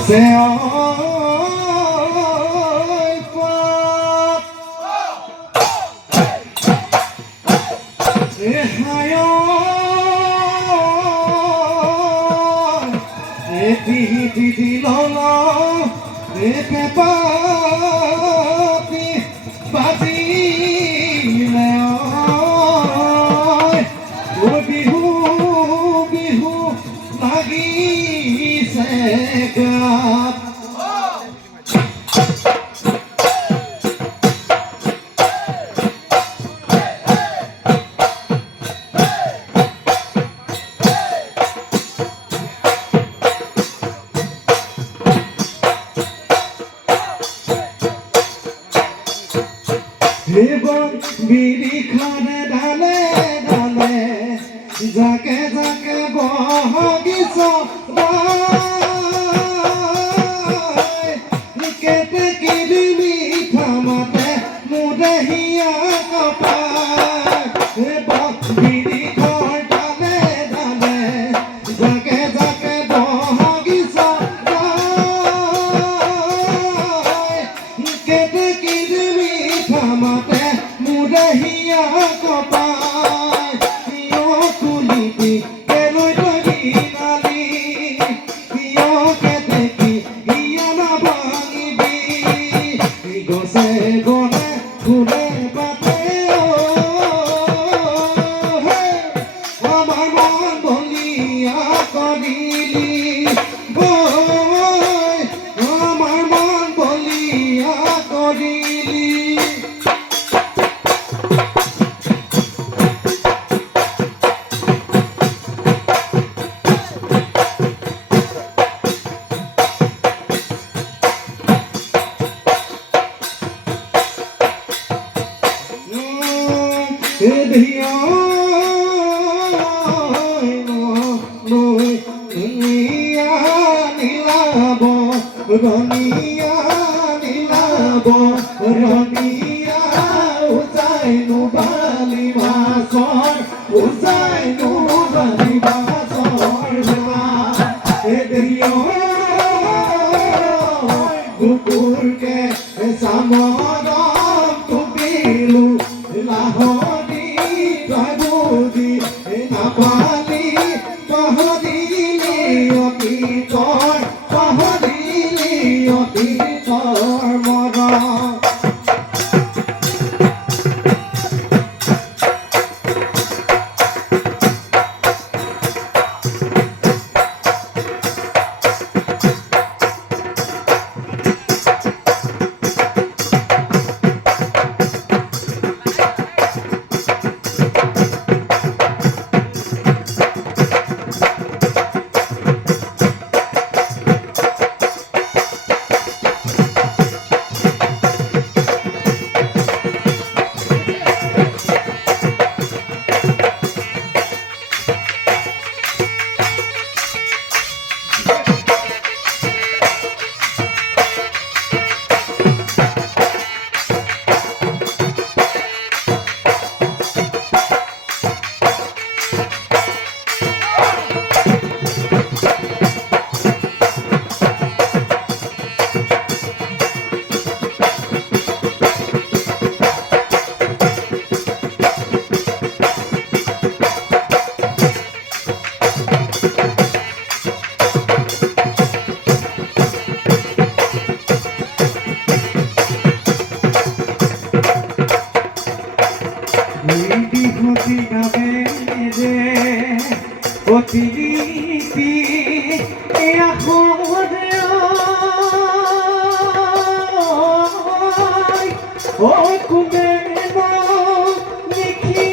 se বিহু বিহু লাগিছে গাত এবং বিড়ি খানে ঢালে ঢালে যাকে যাকে বহগিছ কেটে কিরিমি থামাতে মুদে হিয়া কপায় এবং বিড়ি ঘর ঢালে ঢালে যাকে যাকে বহগিছ কেটে কিরিমি থামাতে মুদে হিয়া কপায় ইয় কুলিবি কেলৈ তগি নালি ইয় কেতে কি ইয়া না ভাঙিবি গছে গনে ফুলে পাতে আমার মন বলিয়া করিলি আমার মন বলিয়া করিলি রনিয়া নীলাব রনিয়া উজাই নুবালি মাছর উজাই নুবালি মাছর এদিও কুকুরকে সামরম তুবিলু লাহনি তবুদি নাপালি পাহদিলি অতি কর পাহদিলি অতি কর মরা অতিথি ও কুমে দেখি